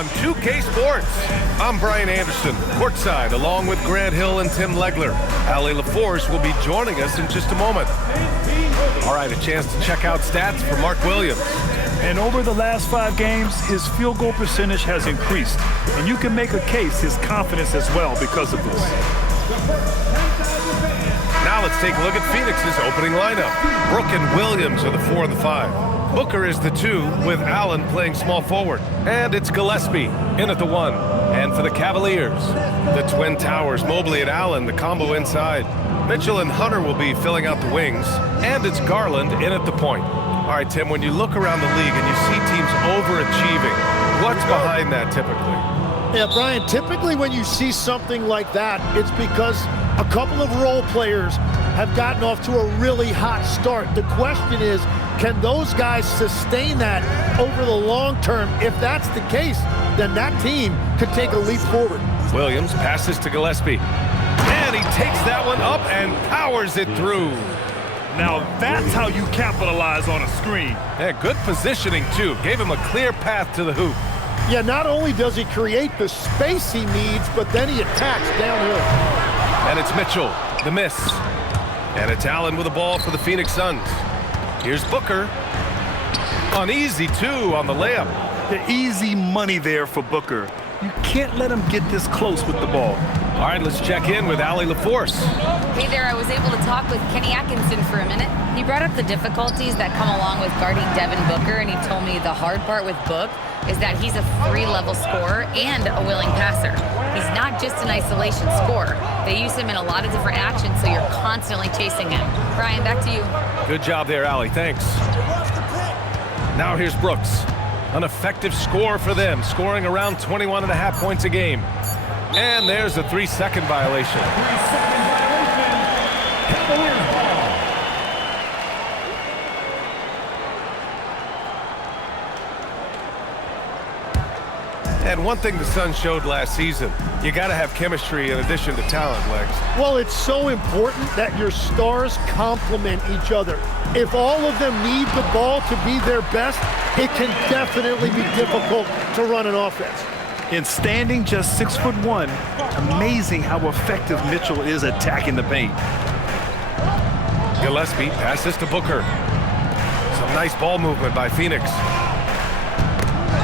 on 2K Sports. I'm Brian Anderson, courtside, along with Grant Hill and Tim Legler. Allie LaForce will be joining us in just a moment. All right, a chance to check out stats for Mark Williams. And over the last 5 games, his field goal percentage has increased. And you can make a case his confidence as well because of this. Now let's take a look at Phoenix's opening lineup. Brook and Williams are the 4 and the 5. Booker is the 2, with Allen playing small forward. And it's Gillespie in at the 1. And for the Cavaliers, the Twin Towers, Mobley and Allen, the combo inside. Mitchell and Hunter will be filling out the wings. And it's Garland in at the point. All right, Tim, when you look around the league and you see teams overachieving, what's behind that typically? Yeah, Brian, typically when you see something like that, it's because a couple of role players have gotten off to a really hot start. The question is, can those guys sustain that over the long term? If that's the case, then that team could take a leap forward. Williams passes to Gillespie. And he takes that one up and powers it through. Now that's how you capitalize on a screen. Yeah, good positioning, too. Gave him a clear path to the hoop. Yeah, not only does he create the space he needs, but then he attacks downhill. And it's Mitchell, the miss. And it's Allen with the ball for the Phoenix Suns. Here's Booker. On easy, too, on the layup. The easy money there for Booker. You can't let him get this close with the ball. All right, let's check in with Allie LaForce. Hey there, I was able to talk with Kenny Atkinson for a minute. He brought up the difficulties that come along with guarding Devin Booker, and he told me the hard part with Book is that he's a 3-level scorer and a willing passer. He's not just an isolation scorer. They use him in a lot of different actions, so you're constantly chasing him. Brian, back to you. Good job there, Allie. Thanks. Now here's Brooks. An effective score for them, scoring around 21.5 points a game. And there's a 3-second violation. And one thing the Suns showed last season, you got to have chemistry in addition to talent, Legs. Well, it's so important that your stars complement each other. If all of them need the ball to be their best, it can definitely be difficult to run an offense. In standing just 6'1", amazing how effective Mitchell is attacking the paint. Gillespie passes to Booker. Some nice ball movement by Phoenix.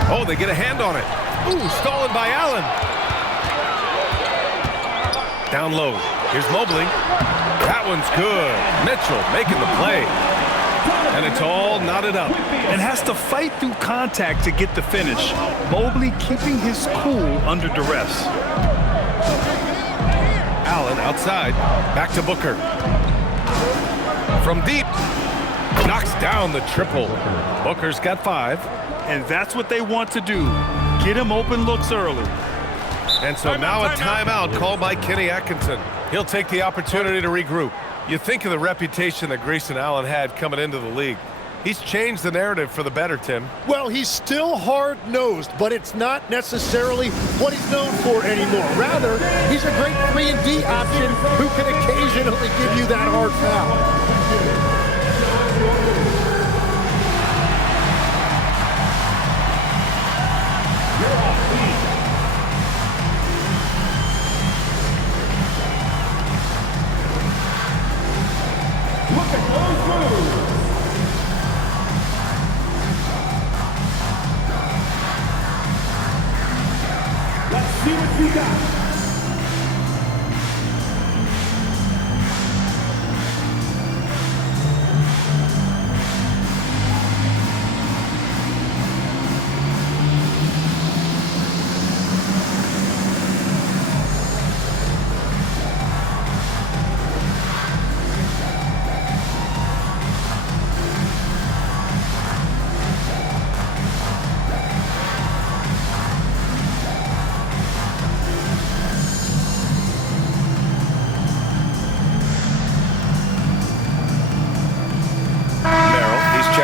Oh, they get a hand on it. Ooh, stolen by Allen. Down low. Here's Mobley. That one's good. Mitchell making the play. And it's all knotted up. And has to fight through contact to get the finish. Mobley keeping his cool under duress. Allen outside. Back to Booker. From deep. Knocks down the triple. Booker's got 5. And that's what they want to do. Get him open looks early. And so now a timeout called by Kenny Atkinson. He'll take the opportunity to regroup. You think of the reputation that Grayson Allen had coming into the league. He's changed the narrative for the better, Tim. Well, he's still hard-nosed, but it's not necessarily what he's known for anymore. Rather, he's a great 3-and-D option who can occasionally give you that hard foul. See what you got.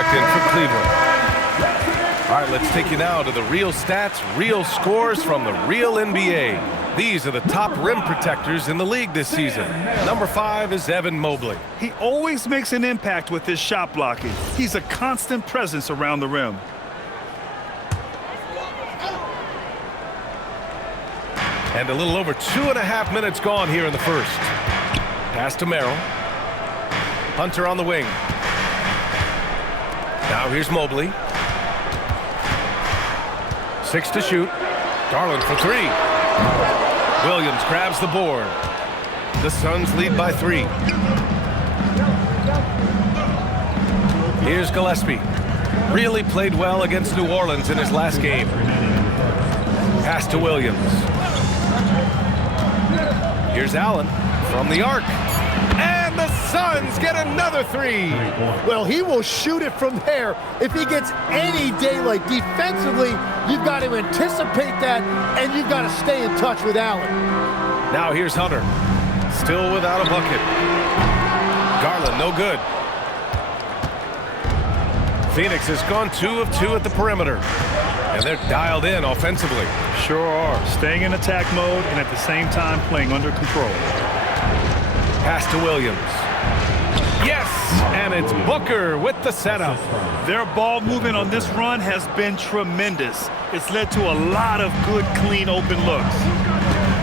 In for Cleveland. All right, let's take you now to the real stats, real scores from the real NBA. These are the top rim protectors in the league this season. Number 5 is Evan Mobley. He always makes an impact with his shot blocking. He's a constant presence around the rim. And a little over 2.5 minutes gone here in the first. Pass to Merrill. Hunter on the wing. Now here's Mobley. 6 to shoot. Garland for 3. Williams grabs the board. The Suns lead by 3. Here's Gillespie. Really played well against New Orleans in his last game. Pass to Williams. Here's Allen from the arc. And the Suns get another 3. Well, he will shoot it from there if he gets any daylight. Defensively, you've got to anticipate that, and you've got to stay in touch with Allen. Now here's Hunter. Still without a bucket. Garland, no good. Phoenix has gone 2 of 2 at the perimeter. And they're dialed in offensively. Sure are. Staying in attack mode and at the same time playing under control. Pass to Williams. Yes! And it's Booker with the setup. Their ball movement on this run has been tremendous. It's led to a lot of good, clean, open looks.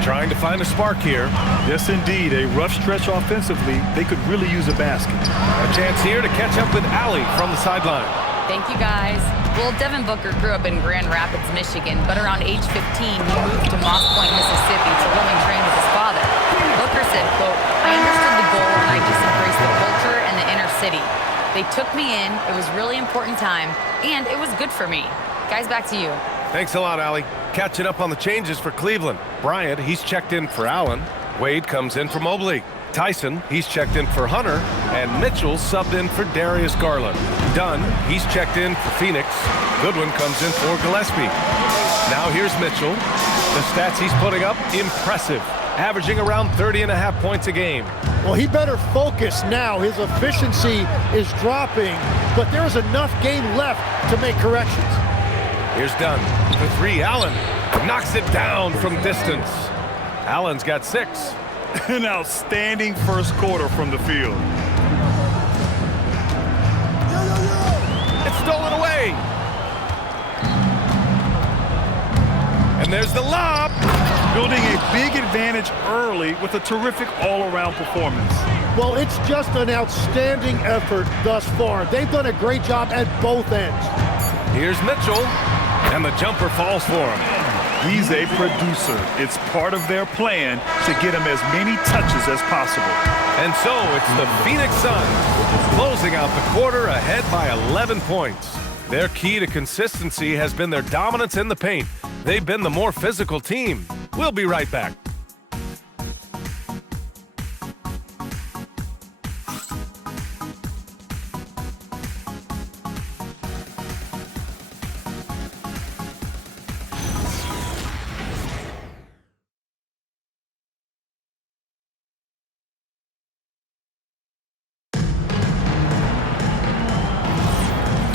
Trying to find a spark here. Yes, indeed. A rough stretch offensively. They could really use a basket. A chance here to catch up with Allie from the sideline. Thank you, guys. Well, Devin Booker grew up in Grand Rapids, Michigan, but around age 15, he moved to Moss Point, Mississippi to live and train with his father. Booker said, quote, "I understood the goal and I just embraced the culture and the inner city. They took me in. It was really important time, and it was good for me." Guys, back to you. Thanks a lot, Allie. Catching up on the changes for Cleveland. Bryant, he's checked in for Allen. Wade comes in for Mobley. Tyson, he's checked in for Hunter. And Mitchell subbed in for Darius Garland. Dunn, he's checked in for Phoenix. Goodwin comes in for Gillespie. Now here's Mitchell. The stats he's putting up, impressive. Averaging around 30.5 points a game. Well, he better focus now. His efficiency is dropping, but there's enough game left to make corrections. Here's Dunn for 3. Allen knocks it down from distance. Allen's got 6. An outstanding first quarter from the field. It's stolen away. And there's the lob. Building a big advantage early with a terrific all-around performance. Well, it's just an outstanding effort thus far. They've done a great job at both ends. Here's Mitchell. And the jumper falls for him. He's a producer. It's part of their plan to get him as many touches as possible. And so it's the Phoenix Suns closing out the quarter ahead by 11 points. Their key to consistency has been their dominance in the paint. They've been the more physical team. We'll be right back.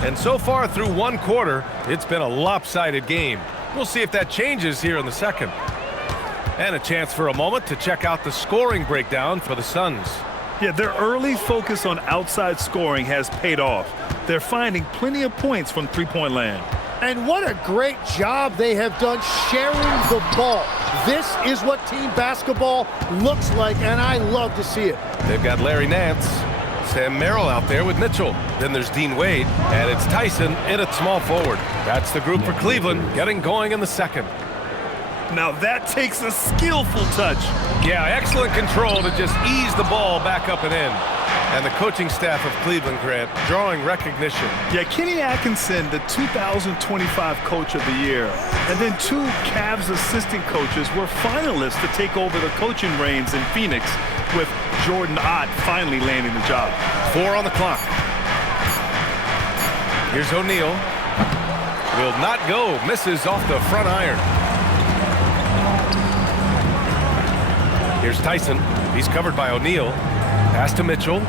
And so far through one quarter, it's been a lopsided game. We'll see if that changes here in the second. And a chance for a moment to check out the scoring breakdown for the Suns. Yeah, their early focus on outside scoring has paid off. They're finding plenty of points from three-point land. And what a great job they have done sharing the ball. This is what team basketball looks like, and I love to see it. They've got Larry Nance, Sam Merrill out there with Mitchell. Then there's Dean Wade, and it's Tyson in at small forward. That's the group for Cleveland getting going in the second. Now that takes a skillful touch. Yeah, excellent control to just ease the ball back up and in. And the coaching staff of Cleveland, Grant, drawing recognition. Yeah, Kenny Atkinson, the 2025 Coach of the Year, and then 2 Cavs assistant coaches were finalists to take over the coaching reins in Phoenix, with Jordan Ott finally landing the job. 4 on the clock. Here's O'Neal. Will not go. Misses off the front iron. Here's Tyson. He's covered by O'Neal. Pass to Mitchell.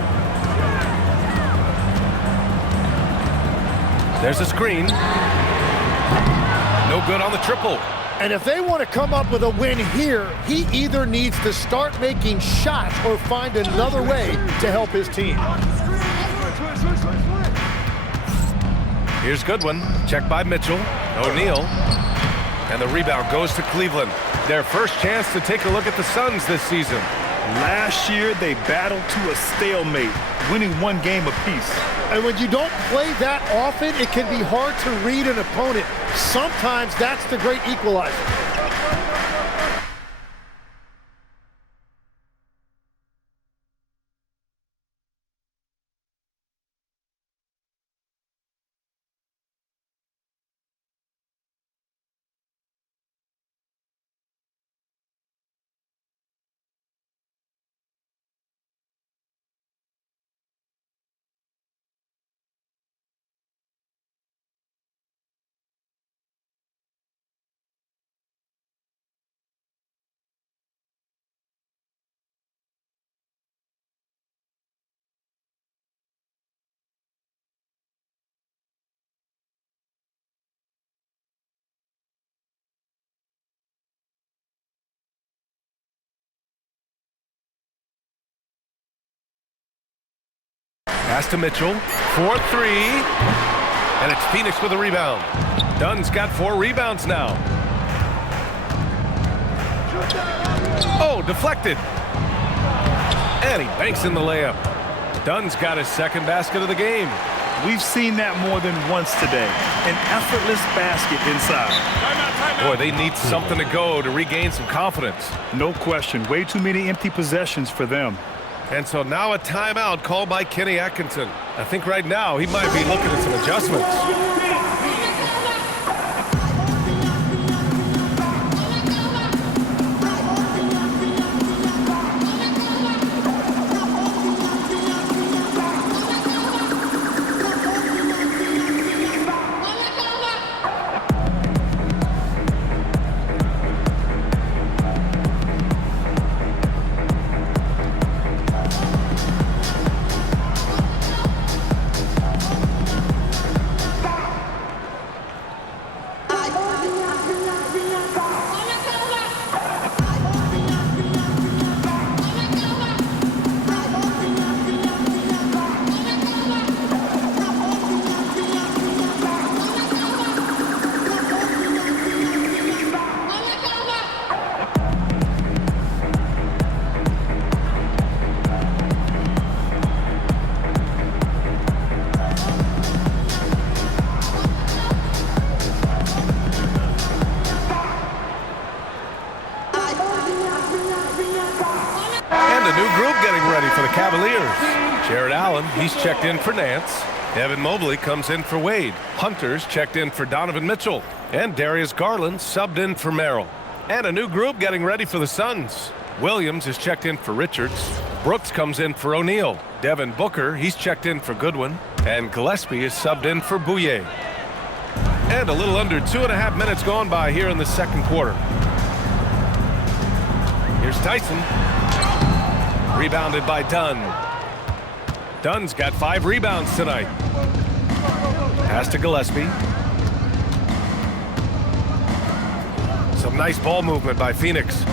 There's a screen. No good on the triple. And if they want to come up with a win here, he either needs to start making shots or find another way to help his team. Here's Goodwin. Checked by Mitchell. O'Neal. And the rebound goes to Cleveland. Their first chance to take a look at the Suns this season. Last year, they battled to a stalemate, winning one game apiece. And when you don't play that often, it can be hard to read an opponent. Sometimes that's the great equalizer. Pass to Mitchell for three. And it's Phoenix with a rebound. Dunn's got 4 rebounds now. Oh, deflected. And he banks in the layup. Dunn's got his second basket of the game. We've seen that more than once today. An effortless basket inside. Boy, they need something to go to regain some confidence. No question. Way too many empty possessions for them. And so now a timeout called by Kenny Atkinson. I think right now he might be looking at some adjustments. Cavaliers. Jared Allen, he's checked in for Nance. Evan Mobley comes in for Wade. Hunter's checked in for Donovan Mitchell. And Darius Garland subbed in for Merrill. And a new group getting ready for the Suns. Williams is checked in for Richards. Brooks comes in for O'Neal. Devin Booker, he's checked in for Goodwin. And Gillespie is subbed in for Bouye. And a little under 2.5 minutes gone by here in the second quarter. Here's Tyson. Rebounded by Dunn. Dunn's got 5 rebounds tonight. Pass to Gillespie. Some nice ball movement by Phoenix.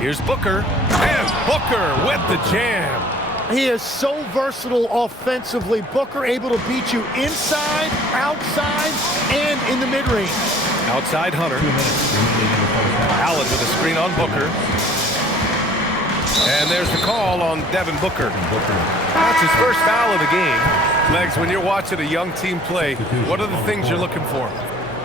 Here's Booker. And Booker with the jam. He is so versatile offensively. Booker able to beat you inside, outside, and in the mid-range. Outside Hunter. Allen with a screen on Booker. And there's the call on Devin Booker. That's his first foul of the game. Legs, when you're watching a young team play, what are the things you're looking for?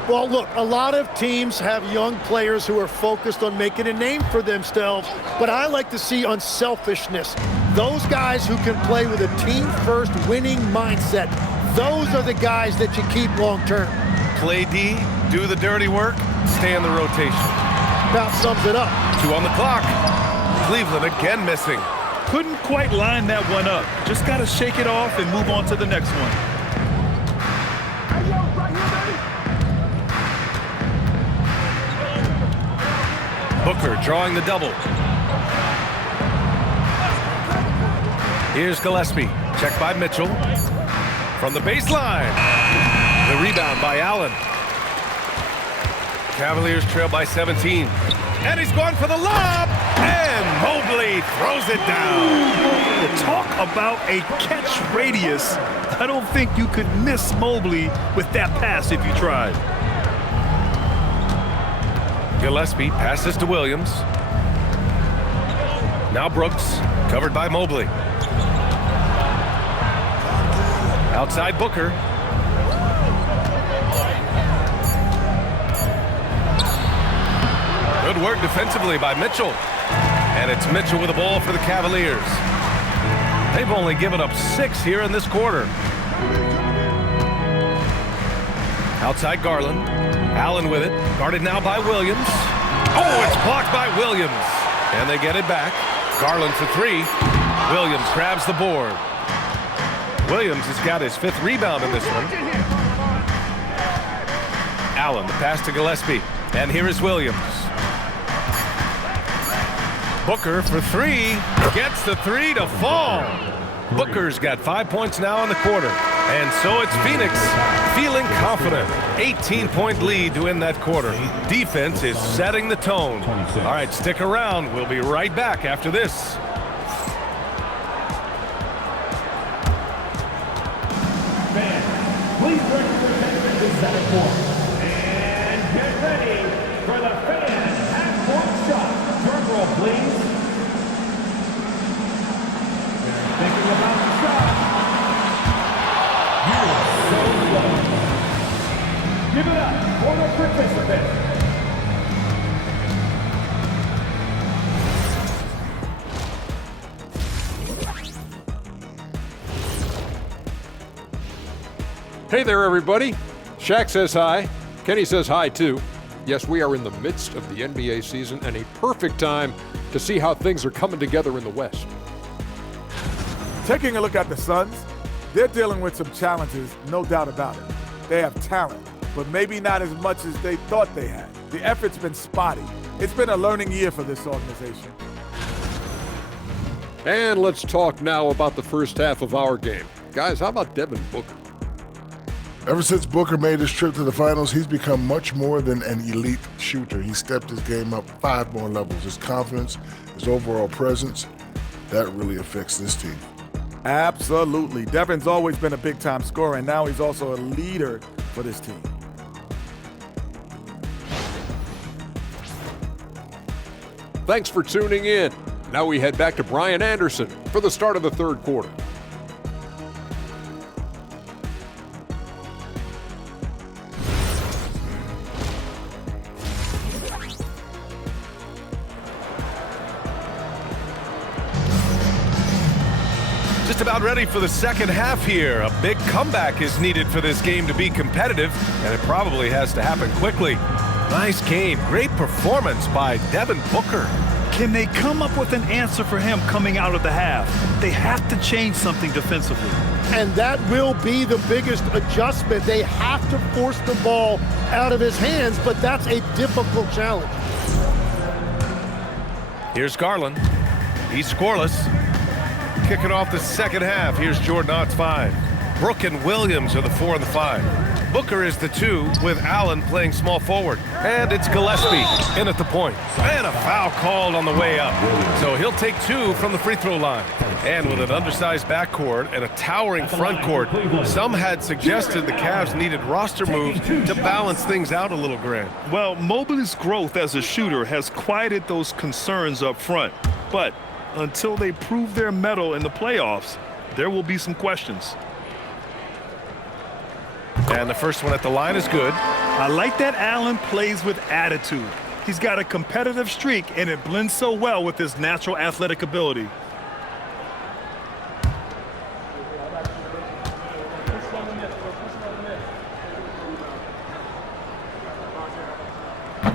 Well, look, a lot of teams have young players who are focused on making a name for themselves, but I like to see unselfishness. Those guys who can play with a team-first winning mindset, those are the guys that you keep long-term. Play D, do the dirty work, stay in the rotation. About sums it up. 2 on the clock. Cleveland again missing. Couldn't quite line that one up. Just got to shake it off and move on to the next one. Booker drawing the double. Here's Gillespie. Checked by Mitchell. From the baseline. The rebound by Allen. Cavaliers trail by 17. And he's going for the lob. And Mobley throws it down. Talk about a catch radius. I don't think you could miss Mobley with that pass if you tried. Gillespie passes to Williams. Now Brooks, covered by Mobley. Outside Booker. Good work defensively by Mitchell. And it's Mitchell with the ball for the Cavaliers. They've only given up 6 here in this quarter. Outside Garland. Allen with it. Guarded now by Williams. Oh, it's blocked by Williams. And they get it back. Garland for 3. Williams grabs the board. Williams has got his 5th rebound in this one. Allen, the pass to Gillespie. And here is Williams. Booker for 3. Gets the 3 to fall. Booker's got 5 points now in the quarter. And so it's Phoenix feeling confident. 18-point lead to end that quarter. Defense is setting the tone. All right, stick around. We'll be right back after this. Fans, please represent the center court. And get ready for the fan half-court shot. Drum roll, please. They're thinking about the shot. You're so close. Give it up for the participant. Hey there, everybody. Shaq says hi. Kenny says hi, too. Yes, we are in the midst of the NBA season and a perfect time to see how things are coming together in the West. Taking a look at the Suns, they're dealing with some challenges, no doubt about it. They have talent, but maybe not as much as they thought they had. The effort's been spotty. It's been a learning year for this organization. And let's talk now about the first half of our game. Guys, how about Devin Booker? Ever since Booker made his trip to the finals, he's become much more than an elite shooter. He stepped his game up 5 more levels. His confidence, his overall presence, that really affects this team. Absolutely. Devin's always been a big-time scorer, and now he's also a leader for this team. Thanks for tuning in. Now we head back to Brian Anderson for the start of the third quarter. Just about ready for the second half here. A big comeback is needed for this game to be competitive, and it probably has to happen quickly. Nice game. Great performance by Devin Booker. Can they come up with an answer for him coming out of the half? They have to change something defensively. And that will be the biggest adjustment. They have to force the ball out of his hands, but that's a difficult challenge. Here's Garland. He's scoreless. Kicking off the second half. Here's Jordan Ott's 5. Brook and Williams are the 4 and the 5. Booker is the 2 with Allen playing small forward. And it's Gillespie in at the point. And a foul called on the way up. So he'll take 2 from the free throw line. And with an undersized backcourt and a towering front court, some had suggested the Cavs needed roster moves to balance things out a little, Grant. Well, Mobley's growth as a shooter has quieted those concerns up front. But until they prove their mettle in the playoffs, there will be some questions. And the first one at the line is good. I like that Allen plays with attitude. He's got a competitive streak, and it blends so well with his natural athletic ability.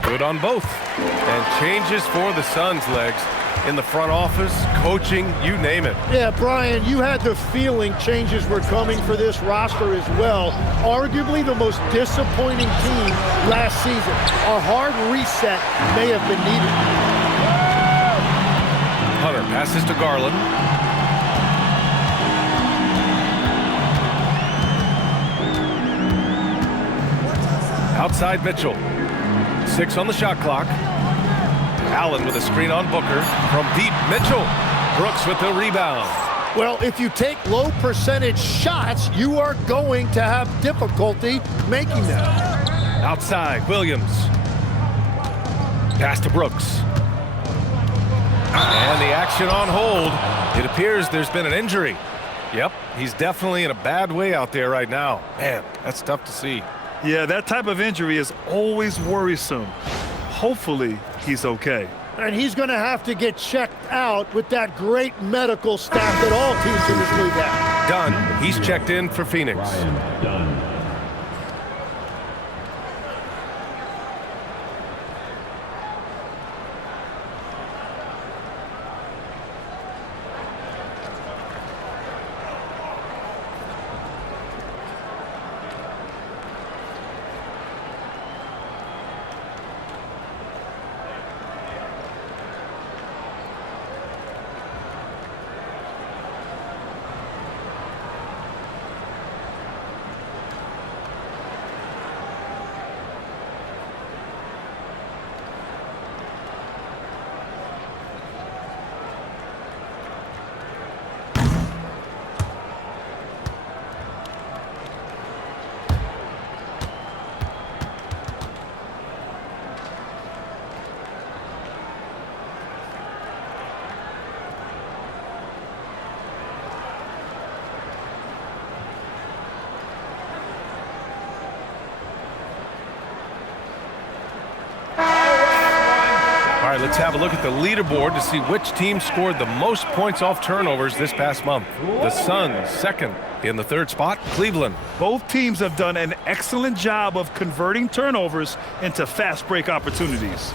Good on both. And changes for the Suns, legs. In the front office, coaching, you name it. Yeah, Brian, you had the feeling changes were coming for this roster as well. Arguably the most disappointing team last season. A hard reset may have been needed. Hunter passes to Garland. Outside Mitchell. 6 on the shot clock. Allen with a screen on Booker. From deep, Mitchell. Brooks with the rebound. Well, if you take low percentage shots, you are going to have difficulty making them. Outside, Williams. Pass to Brooks. And the action on hold. It appears there's been an injury. Yep, he's definitely in a bad way out there right now. Man, that's tough to see. Yeah, that type of injury is always worrisome. Hopefully, he's okay. And he's going to have to get checked out with that great medical staff that all teams in this league have. Dunn, he's checked in for Phoenix. Ryan Dunn. All right, let's have a look at the leaderboard to see which team scored the most points off turnovers this past month. The Suns, second. In the third spot, Cleveland. Both teams have done an excellent job of converting turnovers into fast break opportunities.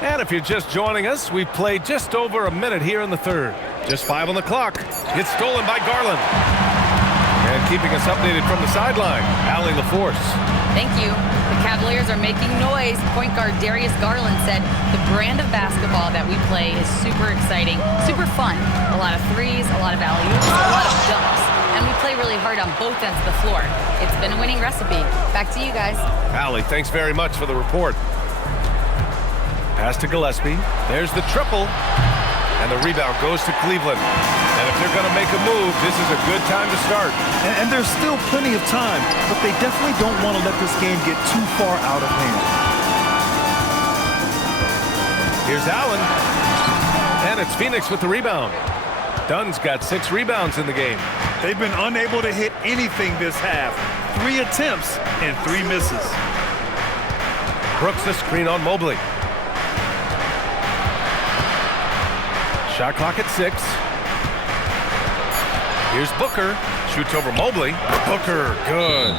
And if you're just joining us, we've played just over a minute here in the third. Just 5 on the clock. It's stolen by Garland. And keeping us updated from the sideline, Allie LaForce. Thank you. The Cavaliers are making noise. Point guard Darius Garland said the brand of basketball that we play is super exciting, super fun. A lot of threes, a lot of alley-oops, a lot of dunks. And we play really hard on both ends of the floor. It's been a winning recipe. Back to you guys. Allie, thanks very much for the report. Pass to Gillespie. There's the triple. And the rebound goes to Cleveland. And if they're going to make a move, this is a good time to start. And there's still plenty of time, but they definitely don't want to let this game get too far out of hand. Here's Allen. And it's Phoenix with the rebound. Dunn's got 6 rebounds in the game. They've been unable to hit anything this half. 3 attempts and 3 misses. Brooks the screen on Mobley. Shot clock at 6. Here's Booker. Shoots over Mobley. Booker, good.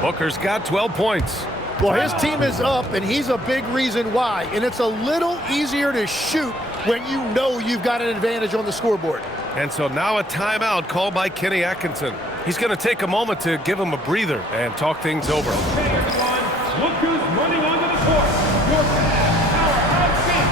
Booker's got 12 points. Well, his team is up, and he's a big reason why. And it's a little easier to shoot when you know you've got an advantage on the scoreboard. And so now a timeout called by Kenny Atkinson. He's going to take a moment to give him a breather and talk things over. Okay, everyone, look who's running onto the court. Your powerhouse team.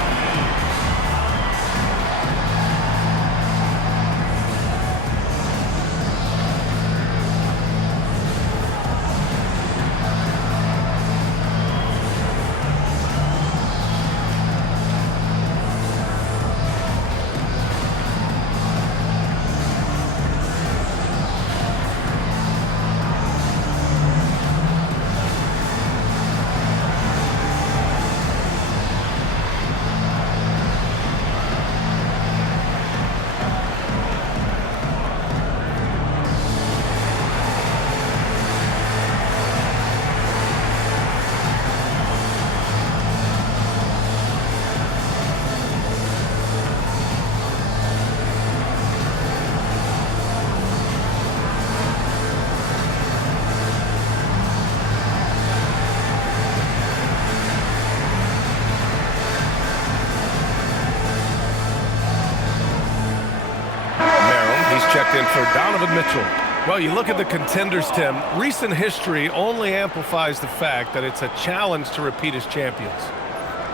Checked in for Donovan Mitchell. Well, you look at the contenders, Tim. Recent history only amplifies the fact that it's a challenge to repeat as champions.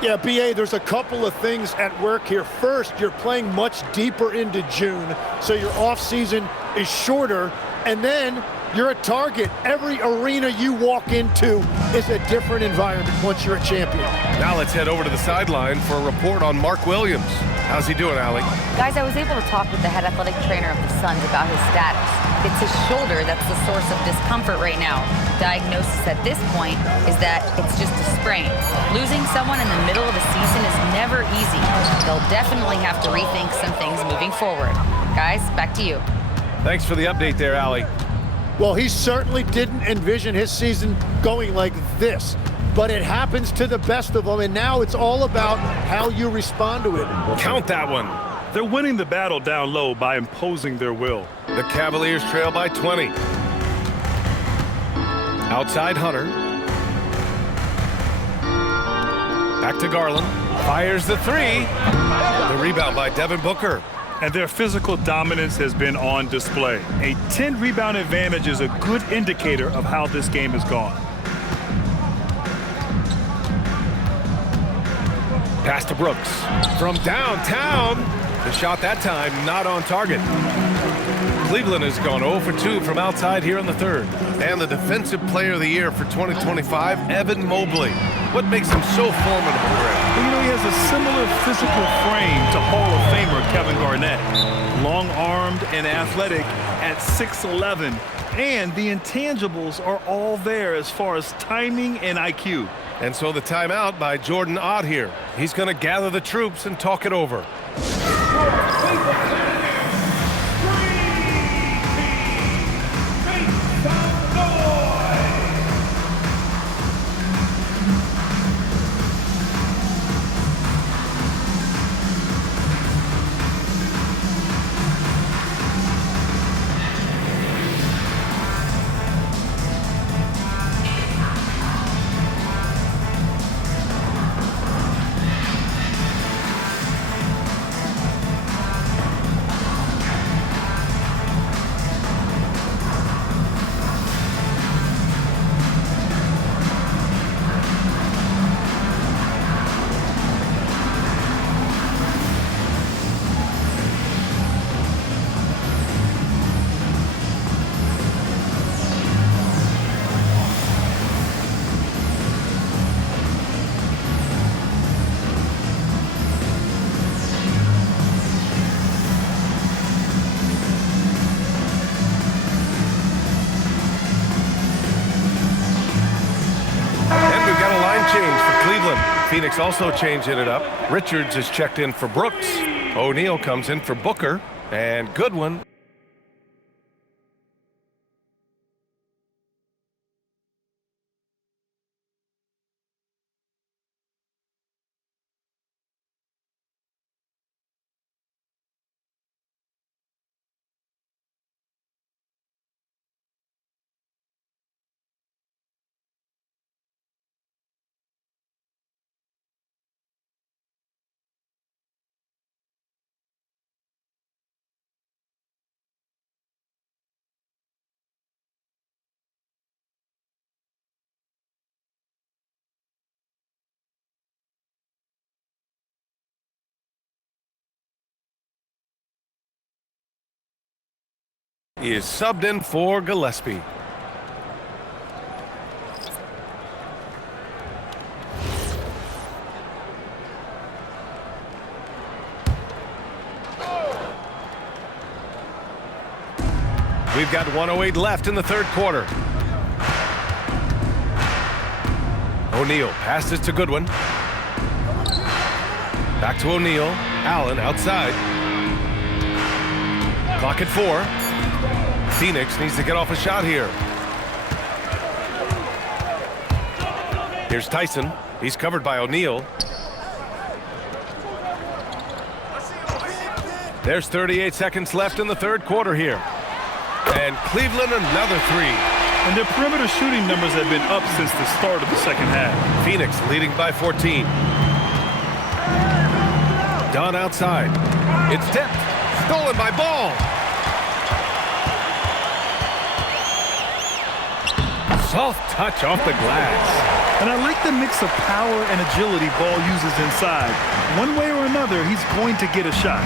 Yeah, BA, there's a couple of things at work here. First, you're playing much deeper into June, so your off season is shorter. And then You're a target. Every arena you walk into is a different environment once you're a champion. Now let's head over to the sideline for a report on Mark Williams. How's he doing, Allie? Guys, I was able to talk with the head athletic trainer of the Suns about his status. It's his shoulder that's the source of discomfort right now. Diagnosis at this point is that it's just a sprain. Losing someone in the middle of a season is never easy. They'll definitely have to rethink some things moving forward. Guys, back to you. Thanks for the update there, Allie. Well, he certainly didn't envision his season going like this, but it happens to the best of them, and now it's all about how you respond to it. Count that one. They're winning the battle down low by imposing their will. The Cavaliers trail by 20. Outside Hunter. Back to Garland. Fires the three. The rebound by Devin Booker. And their physical dominance has been on display. A 10-rebound advantage is a good indicator of how this game has gone. Pass to Brooks. From downtown. The shot that time not on target. Cleveland has gone 0 for 2 from outside here in the third. And the Defensive Player of the Year for 2025, Evan Mobley. What makes him so formidable, Greg? Well, you know, he has a similar physical frame to Hall of Famer Kevin Garnett. Long-armed and athletic at 6'11". And the intangibles are all there as far as timing and IQ. And so the timeout by Jordan Ott here. He's going to gather the troops and talk it over. Phoenix also changing it up. Richards is checked in for Brooks. O'Neal comes in for Booker. And Goodwin. Is subbed in for Gillespie. We've got 1:08 left in the third quarter. O'Neal passes to Goodwin. Back to O'Neal. Allen outside. Clock at 4. Phoenix needs to get off a shot here. Here's Tyson. He's covered by O'Neal. There's 38 seconds left in the third quarter here. And Cleveland another three. And their perimeter shooting numbers have been up since the start of the second half. Phoenix leading by 14. Dunn outside. It's tipped. Stolen by Ball. Soft touch off the glass. And I like the mix of power and agility Ball uses inside. One way or another, he's going to get a shot.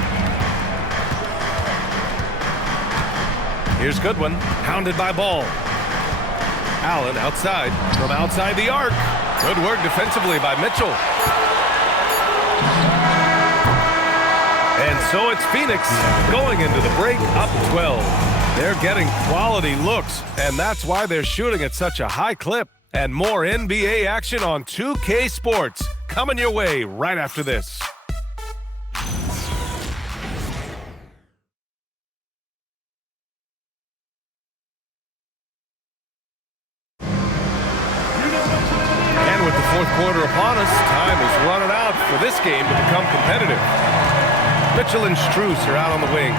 Here's Goodwin, hounded by Ball. Allen outside, from outside the arc. Good work defensively by Mitchell. And so it's Phoenix going into the break up 12. They're getting quality looks, and that's why they're shooting at such a high clip. And more NBA action on 2K Sports coming your way right after this. And with the fourth quarter upon us, time is running out for this game to become competitive. Mitchell and Strus are out on the wings.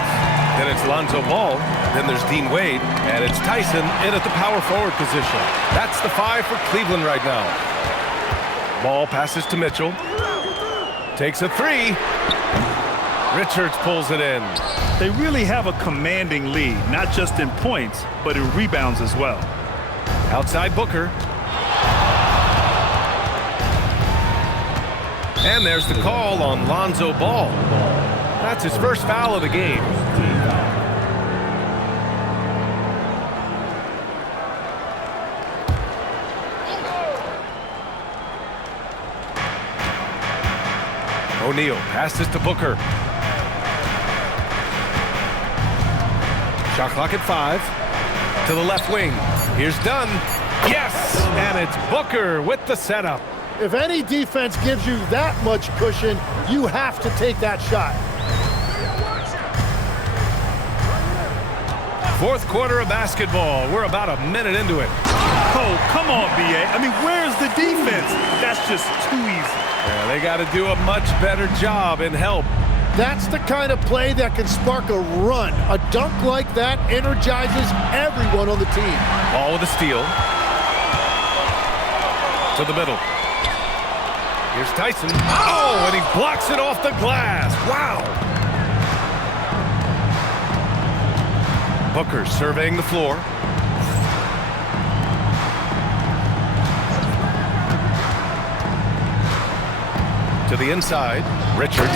Then it's Lonzo Ball. Then there's Dean Wade. And it's Tyson in at the power forward position. That's the 5 for Cleveland right now. Ball passes to Mitchell. Takes a 3. Richards pulls it in. They really have a commanding lead, not just in points, but in rebounds as well. Outside Booker. And there's the call on Lonzo Ball. That's his first foul of the game. O'Neal passes to Booker. Shot clock at 5. To the left wing. Here's Dunn. Yes! And it's Booker with the setup. If any defense gives you that much cushion, you have to take that shot. Fourth quarter of basketball. We're about a minute into it. Oh, come on, B.A. I mean, where's the defense? That's just too easy. Yeah, they got to do a much better job in help. That's the kind of play that can spark a run. A dunk like that energizes everyone on the team. Ball with a steal. To the middle. Here's Tyson. Oh, and he blocks it off the glass. Wow. Booker surveying the floor. To the inside. Richards.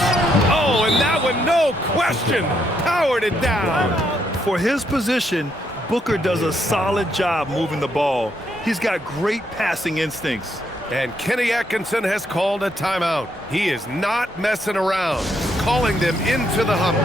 Oh, and that one, no question, powered it down. For his position, Booker does a solid job moving the ball. He's got great passing instincts. And Kenny Atkinson has called a timeout. He is not messing around, calling them into the huddle.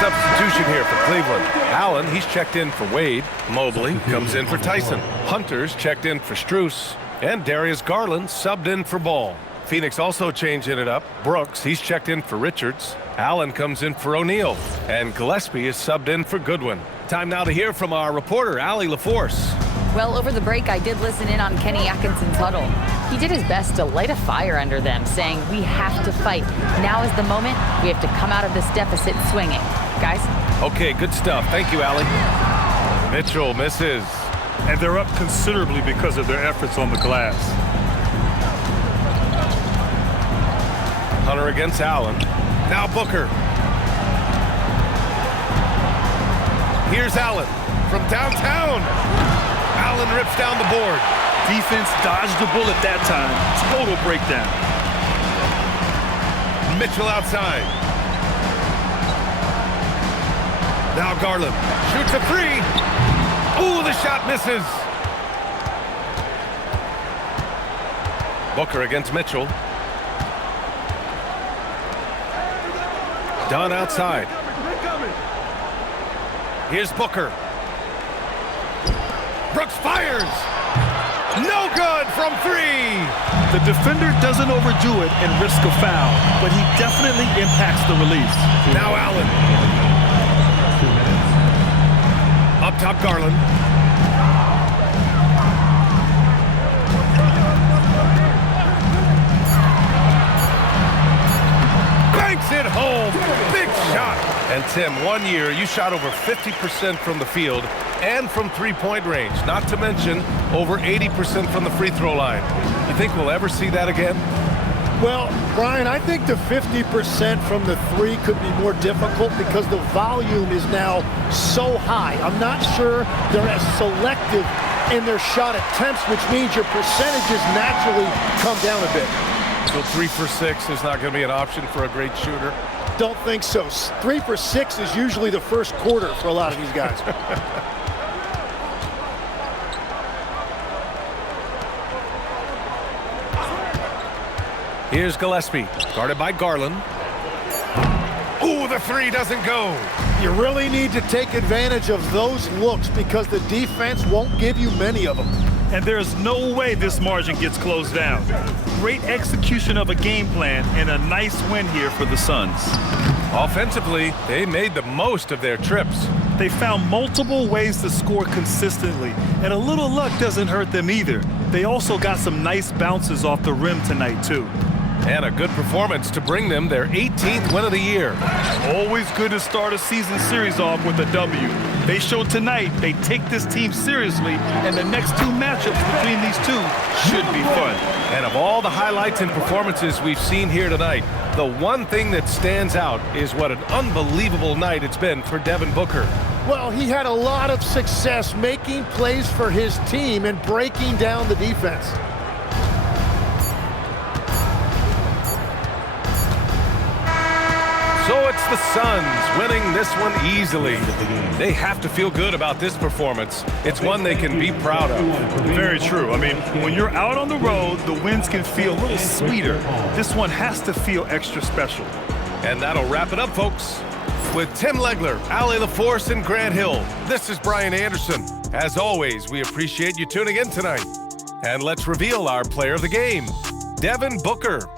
Substitution here for Cleveland. Allen, he's checked in for Wade. Mobley comes in for Tyson. Hunter's checked in for Strus. And Darius Garland subbed in for Ball. Phoenix also changing it up. Brooks, he's checked in for Richards. Allen comes in for O'Neal. And Gillespie is subbed in for Goodwin. Time now to hear from our reporter, Allie LaForce. Well, over the break, I did listen in on Kenny Atkinson's huddle. He did his best to light a fire under them, saying, we have to fight. Now is the moment. We have to come out of this deficit swinging. Guys? Okay, good stuff. Thank you, Allie. Mitchell misses. And they're up considerably because of their efforts on the glass. Hunter against Allen. Now Booker. Here's Allen from downtown. Allen rips down the board. Defense dodged the bullet that time. Total breakdown. Mitchell outside. Now Garland shoots a 3. Ooh, the shot misses. Booker against Mitchell. Done outside. Here's Booker. Brooks fires. No good from 3. The defender doesn't overdo it and risk a foul, but he definitely impacts the release. Now Allen. 2 minutes. Up top, Garland. Banks it home. Big shot. And Tim, 1 year, you shot over 50% from the field and from three-point range, not to mention over 80% from the free throw line. You think we'll ever see that again? Well, Brian, I think the 50% from the 3 could be more difficult because the volume is now so high. I'm not sure they're as selective in their shot attempts, which means your percentages naturally come down a bit. So 3 for 6 is not going to be an option for a great shooter? Don't think so. 3 for 6 is usually the first quarter for a lot of these guys. Here's Gillespie, guarded by Garland. Ooh, the 3 doesn't go. You really need to take advantage of those looks because the defense won't give you many of them. And there's no way this margin gets closed down. Great execution of a game plan and a nice win here for the Suns. Offensively, they made the most of their trips. They found multiple ways to score consistently, and a little luck doesn't hurt them either. They also got some nice bounces off the rim tonight, too. And a good performance to bring them their 18th win of the year. Always good to start a season series off with a W. They showed tonight they take this team seriously, and the next 2 matchups between these two should be fun. And of all the highlights and performances we've seen here tonight, the one thing that stands out is what an unbelievable night it's been for Devin Booker. Well, he had a lot of success making plays for his team and breaking down the defense. So it's the Suns winning this one easily. They have to feel good about this performance. It's one they can be proud of. Very true. I mean, when you're out on the road, the wins can feel a little sweeter. This one has to feel extra special. And that'll wrap it up, folks. With Tim Legler, Allie LaForce, and Grant Hill, this is Brian Anderson. As always, we appreciate you tuning in tonight. And let's reveal our player of the game, Devin Booker.